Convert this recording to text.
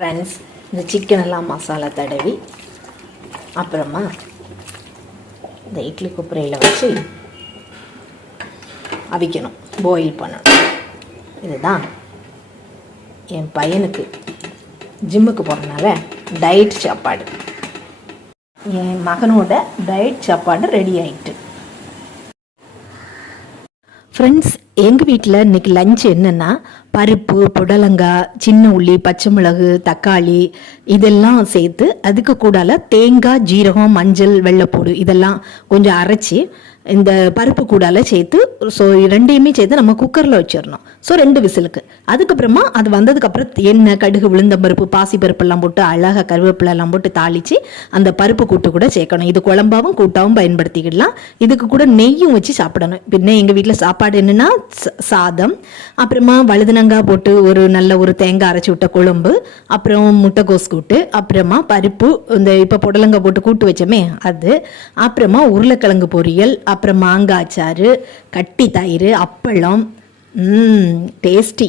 Friends, இந்த சிக்கனெல்லாம் மசாலா தடவி அப்புறமா இந்த இட்லி குப்பரையில் வச்சு அவிக்கணும், பாயில் பண்ணணும். இதுதான் என் பையனுக்கு ஜிம்முக்கு போகிறதுனால டயட் சாப்பாடு. என் மகனோட டயட் சாப்பாடு ரெடி ஆயிட்டு. ஃப்ரெண்ட்ஸ், எங்கள் வீட்டில் இன்றைக்கி லஞ்ச் என்னென்னா பருப்பு, புடலங்காய், சின்ன உள்ளி, பச்சை மிளகு, தக்காளி இதெல்லாம் சேர்த்து அதுக்கு கூடால தேங்காய், ஜீரகம், மஞ்சள், வெள்ளைப்பூடு இதெல்லாம் கொஞ்சம் அரைச்சி இந்த பருப்பு கூடால சேர்த்து ரெண்டையுமே சேர்த்து நம்ம குக்கரில் வச்சிடணும். 2 விசிலுக்கு. அதுக்கப்புறமா அது வந்ததுக்கப்புறம் எண்ணெய், கடுகு, உளுந்தம்பருப்பு, பாசி பருப்பெல்லாம் போட்டு அழகாக கருவேப்பிலெல்லாம் போட்டு தாளித்து அந்த பருப்பு கூட்டு கூட சேர்க்கணும். இது குழம்பாவும் கூட்டாவும் பயன்படுத்திக்கிடலாம். இதுக்கு கூட நெய்யும் வச்சு சாப்பிடணும். பின்ன எங்கள் வீட்டில் சாப்பாடு என்னென்னா சாதம், அப்புறமா வழுதுனங்காய் போட்டு ஒரு தேங்காய் அரைச்சி விட்ட குழம்பு, அப்புறம் முட்டைக்கோஸ் கூட்டு, அப்புறமா பருப்பு இந்த இப்போ புடலங்காய் போட்டு கூட்டு வச்சோமே அது, அப்புறமா உருளைக்கிழங்கு பொரியல், அப்புறம் மாங்காய் அச்சாறு, கட்டி தயிர், அப்பளம். டேஸ்டி.